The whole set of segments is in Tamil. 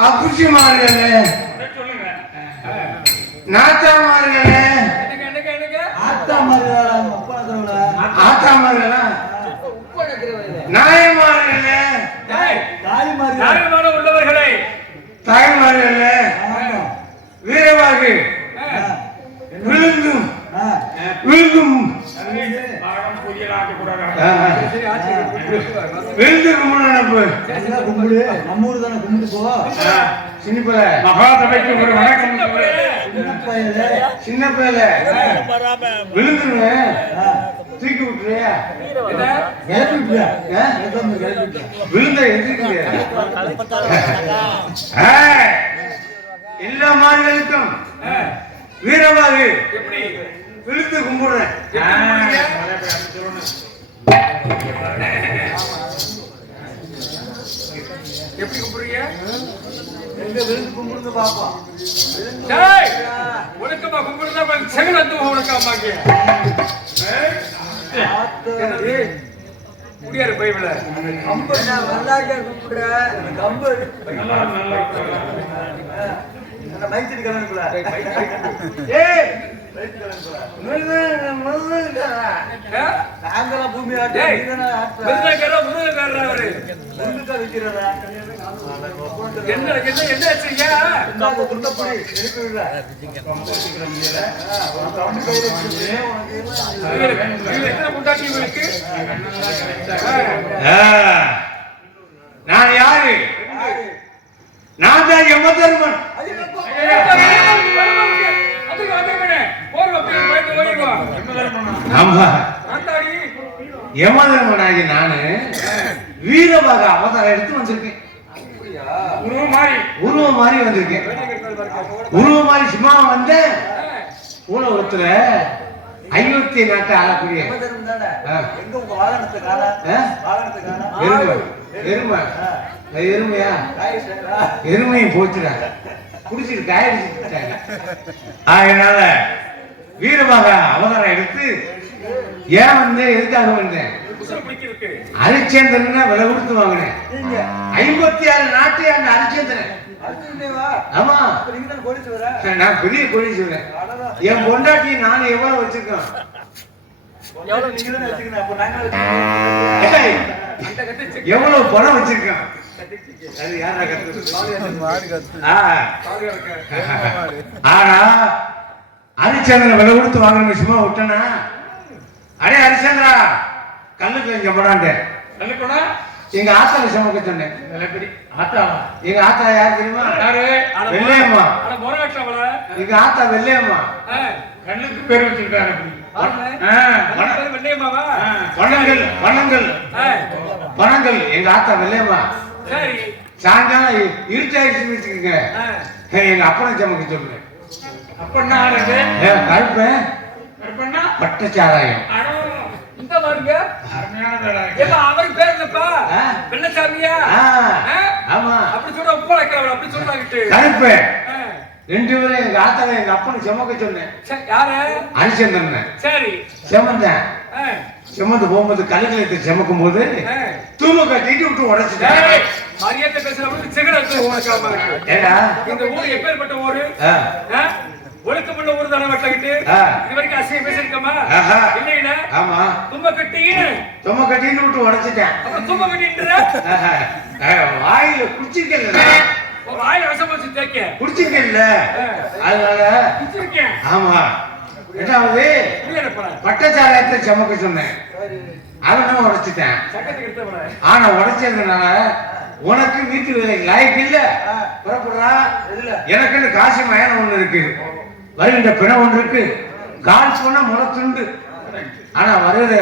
அப்புச்சிமார்களே, நாத்தாமார்களே, ஆத்தாமார்களா, நாயமார்களே, உள்ளவர்களே, தாய்மார்களே, வீரவாகு விழுந்தும் விழுந்தும் விழுந்து கும்பிடு. நம்ம ஊர் தானே கும்பிட்டு போ. சின்ன மகாசபைக்கு ஒரு வணக்கம். சின்ன பையல விழுந்துருவேன், தூக்கி விட்டுறியா? விழுந்த எதிர்க்கிறியா? எல்லா மாநிலங்களுக்கும் வீரவாகு விழுந்து கும்பிடுறேன். எப்படி கும்பிடுறீங்க? விழுந்து கும்பிடுறது பாப்போம். உனக்கமா கும்பிடுறதா செகண்ட் உனக்காமாங்க முடியாது பைபிள கம்பு நல்லாக்க கும்பிடுற கம்பு மைத்திரி கலனுக்குள்ள பூமி நான் யாரு? நான் தான் யமதர்மன். யமதர்மனாகி நானு வீரபாக அவதாரம் எடுத்து வந்திருக்கேன். உருவம் மாதிரி வந்திருக்கேன். உருவம் மாதிரி சும்மா வந்த உலகத்துல அயோத்தி நாட்டை ஆளக்கூடிய எருமையா எருமையும் போச்சுடாங்க, குடிச்சிட்டு காயடிச்சுட்டாங்க. அதனால வீரபாக அவதாரம் எடுத்து ஏன் வந்து எதுக்காக வந்தேன்? ஹரிச்சந்திரன் விலை கொடுத்து வாங்கினேன். 56 நாட்டு அந்த ஹரிச்சந்திரன். ஆமா, நான் பெரிய கோடீஸ்வரன். என் பொண்டாட்டி நானும் எவ்வளவு வச்சிருக்கோம்? எவ்வளவு பணம் வச்சிருக்கோம்? ஆனா ஹரிச்சந்திரன் விலை கொடுத்து வாங்கணும் சும்மா விட்டனா? அடே ஹரிச்சந்திரா, கல்லுக்கு இங்க போனாண்டே. கல்லுக்கு எங்க ஆத்தால சமக்க சொன்னேன். எங்க ஆத்தா யாரு தெரியுமா? வெள்ளையம்மா. எங்க ஆத்தா வெள்ளையம்மா. கண்ணுக்கு பேர் வச்சிருக்காரு. பணங்கள் எங்க ஆத்தா வெள்ளையம்மா. சாயங்காலம் இருட்டாயிடுச்சுன்னு வச்சுக்கோங்க, எங்க அப்பனை சமக்க சொல்லுங்க. அப்பன்னா கருப்பேன் பட்டச்சாராயம். அவருக்கு பேர் இல்லப்பா வெள்ளசாமியா? ஆமா, அப்படி சொல்ற உப்பு வைக்கிறவள் அப்படி சொல்றாங்க. கருப்பு 2 பேரும் எங்க ஆத்தால எங்க அப்பனை சுமக்க சொன்னேன். யாரு? ஹரிச்சந்திரன். சரி, சுமந்தேன். சுமந்து போகும்போது கழுகுலத்தை சுமக்கும் போது தூம கட்டிட்டு விட்டு உடைச்சிட்டேன். மரியாதை பேசுறவங்களுக்கு சிகரெட் உனக்காம இருக்கு. ஏடா இந்த ஊர் எப்பேற்பட்ட ஊரு? ஒழுக்கமுள்ள ஊர் தானே வட்டகிட்டு இது வரைக்கும் அசிங்க பேசிருக்கமா? இல்லையா? ஆமா, தும்ப கட்டின்னு விட்டு உடைச்சிட்டேன். அப்புறம் தும்ப கட்டின்ற வாயில குடிச்சிருக்கல, வாயில விஷம் வச்சு தேக்க குடிச்சிருக்கல, அதனால குடிச்சிருக்கேன். ஆமா. ரெண்டாவது பட்டச்சாராயத்தை சமக்க சொன்னேன், அவனும் உடைச்சிட்டேன். ஆனா உடைச்சதுனால உனக்கு வீட்டு வேலை லாய்க்கு இல்ல, புறப்படுறா. எனக்குன்னு காசு மயானம் ஒண்ணு இருக்கு, வருகின்ற பிணம் ஒன்று இருக்கு, கால் போனா முளை துண்டு. ஆனா வருகிற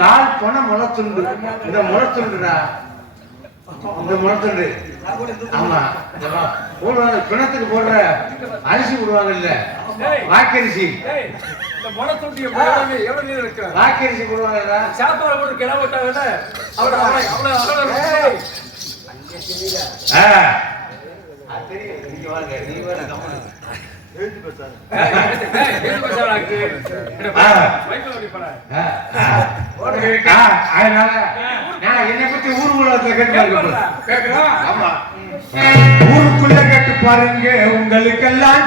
கால் போன முளை துண்டு. இந்த முளை துண்டுடா, இந்த முளை துண்டு. ஆமா, போடுவாங்க பிணத்துக்கு போடுற அரிசி போடுவாங்க இல்ல, வாக்கரிசி. வாக்கரிசி போடுவாங்க. சாப்பாடு போட்டு கிளம்பிட்டாங்க. அதனால நான் என்னை பத்தி ஊருக்குள்ள கேட்கிறோம். ஆமா, ஊருக்குள்ள கேட்டு பாருங்க உங்களுக்கெல்லாம்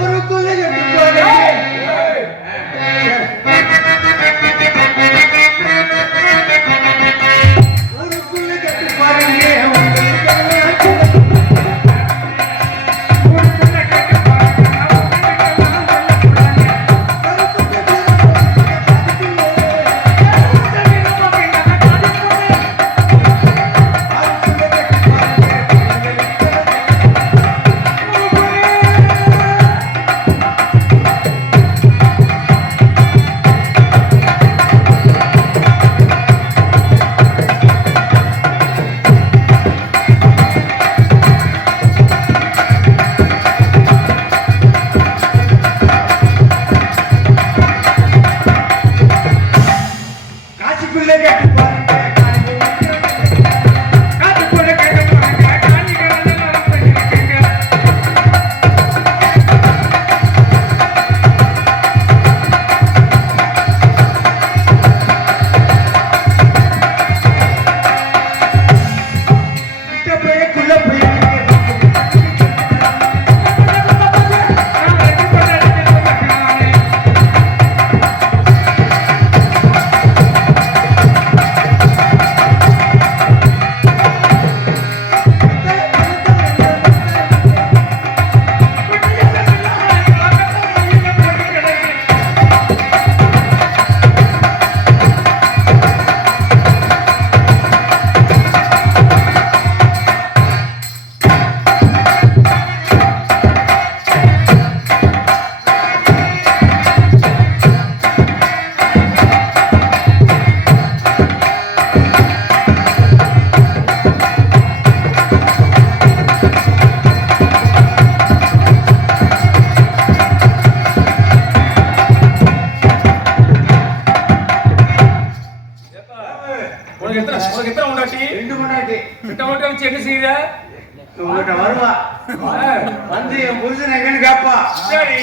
ஊருக்குள்ள கேட்டு பாருங்க. ஊருக்குள்ள கேட்டு பாருங்க என்ன செய்யற? உங்ககிட்ட வருவா வந்து என் புருஷன் எங்கன்னு கேப்பா. சரி,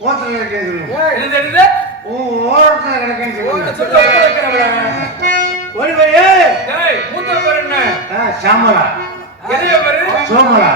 ஓரத்துல இருக்கேன். ஓரத்துல இருக்கேன்னு சாமலா சோமலா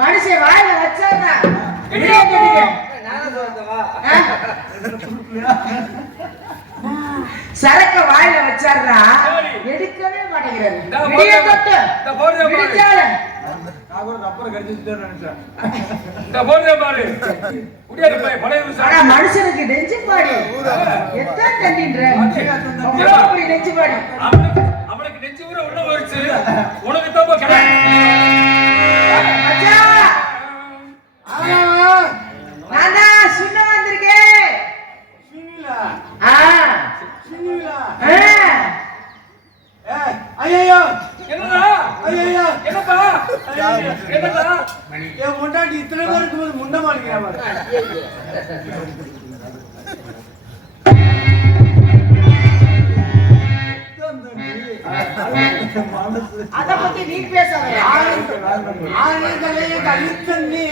மனுஷன் வாயில வச்சானா சரக்க வாயில வச்சாருன்னா எடுக்கவே மாட்டேங்கிறாரு. நான் கூட ரப்பரை கடிச்சு வச்சுட்டேன்னு நினைச்சேன். இந்த போடுறேன் பாரு. முடியாது போய் பழைய ஒரு ஆனா மனுஷனுக்கு நெஞ்சு பாடி எத்தனை தண்ணின்ற அப்படி நெஞ்சு பாடி அவனுக்கு நெஞ்சு ஊற உள்ள போயிடுச்சு. உனக்கு தான் கிடையாது. நான் தான் சுண்ண வந்திருக்கேன். சின்னிலா ஆ சின்னிலா ஆ ஐயோ என்னடா? ஐயோ என்னப்பா? என்னடா? என் முன்னாடி இத்தனை பேர் இருக்கும்போது முன்ன மாட்டேங்கிறான். அத பத்தி நீ பேசாத. ஆனந்தலையே கழித்தண்ணி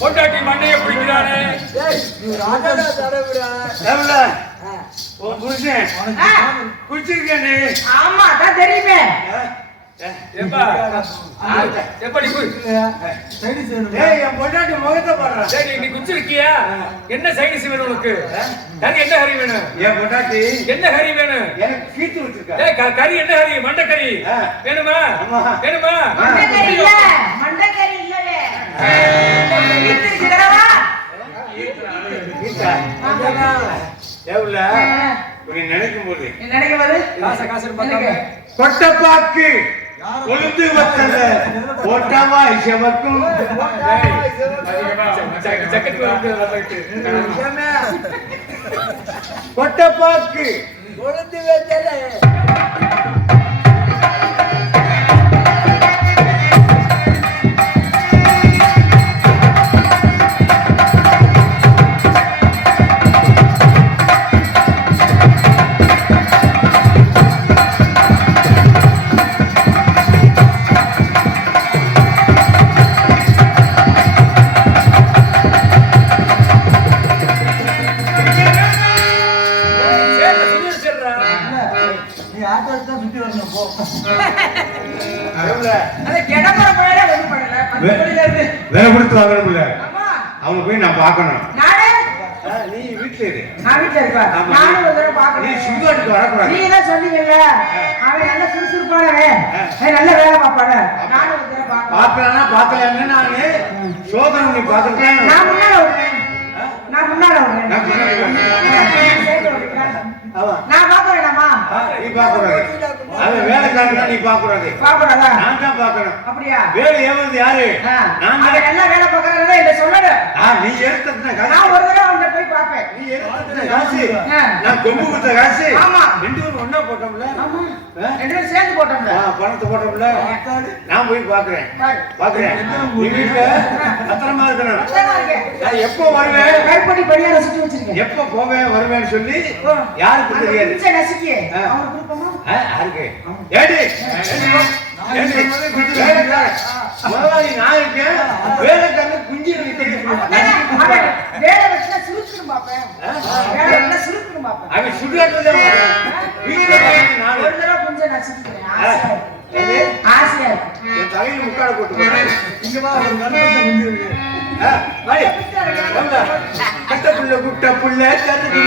பொண்டாட்டி மண்டையை பிடிக்கிறானே. குடிச்சிருக்கேன். ஆமா அதான் தெரியுமே. ஏப்பா? எப்படி என் பொண்டாட்டி முகத்தை பாடுறேன். சரி, நீ குச்சிருக்கியா? என்ன சைடிஸ் வேணும் உனக்கு? கறி என்ன கறி வேணும்? என் பொண்டாட்டி என்ன கறி வேணும்? எனக்கு கீத்து வச்சிருக்கா. கறி என்ன கறி? மண்டை கறி வேணுமா? வேணுமா? மண்டக்கறி இல்ல, மண்டக்கறி இல்லலே. கீத்து கிடவா? எவ்வளவு நினைக்கும் போது நினைக்க பாரு. காசு பார்க்காம கொட்டப்பாக்கு கொழுந்து வத்தல ஓட்டமா செவக்கும் கொட்டப்பாக்கு கொழுந்து வெத்தல வேலை கொடுத்து வாங்கணும்ல. அவனை போய் நான் பார்க்கணும். நீ வீட்டுல இரு. நான் வீட்டுல இருப்பேன். நானும் ஒரு தடவை நீ பார்க்கணும். சுடுகாட்டுக்கு வரக்கூடாது. நீங்க தான் சொன்னீங்கல்ல, அவன் நல்ல சுறுசுறுப்பானவன், நல்ல வேலை பார்ப்பான. நானும் ஒரு தடவை பார்க்கணும். பார்க்கலாம்னா பார்க்கலாம்னு நானு சோதனை நீ பார்த்துட்டேன். நான் முன்னால விடுறேன். நான் முன்னால விடுறேன். நான் பின்னாடி வரேன். நான் பார்க்க வேணாமா? நீ பார்க்கக்கூடாது. அவன் வேலை காட்டுனா நீ பார்க்கக்கூடாது. பார்க்கக்கூடாதா? நான் தான் பார்க்கணும். அப்படியா? வேலை ஏவது யாரு? நான் அவன் தான். என்ன வேலை பார்க்கறானே என்ன சொல்லல. நீ எடுத்ததுன காசு. நான் ஒரு தடவை அவன்கிட்ட போய் பார்ப்பேன். நீ எடுத்ததுன காசு. நான் கொம்பு கொடுத்த காசு. ஆமா. ரெண்டு பேரும் ஒண்ணா போட்டோம்ல. ஆமா. ரெண்டு பேரும் சேர்ந்து போட்டோம்ல. பணத்தை போட்டோம்ல. நான் போய் பார்க்கறேன். பார்க்கறேன். நீ வீட்டுல பத்திரமா இருக்கணும். பத்திரமா இருக்கேன். நான் எப்போ வருவேன்? கைப்படி படியார சுத்தி வச்சிருக்கேன். எப்போ போவேன் வருவேன்னு சொல்லி யாருக்கு தெரியாது. பிச்சை நசுக்கி அவனுக்கு கொடுப்போமா? யாருக்கு? ஏடி. முதலாளி நான் இருக்கேன் வேலைக்காரங்க குஞ்சு எனக்கு தெரியும் அவன் வேலை வச்சுனா சுருக்கணும் பாப்பேன். வேலை வச்சுனா சுருக்கணும் பாப்பேன். அவன் சுடுகாட்டுல வீட்டுல நான் ஒரு தடவை கொஞ்சம் நான் சுருக்கிறேன். ஆசையா இருக்கு. என் தலையில முக்காட போட்டு போறேன். இங்க வா ஒரு கருப்பத்தை குஞ்சு இருக்கு கட்ட புள்ள குட்ட புள்ள கருது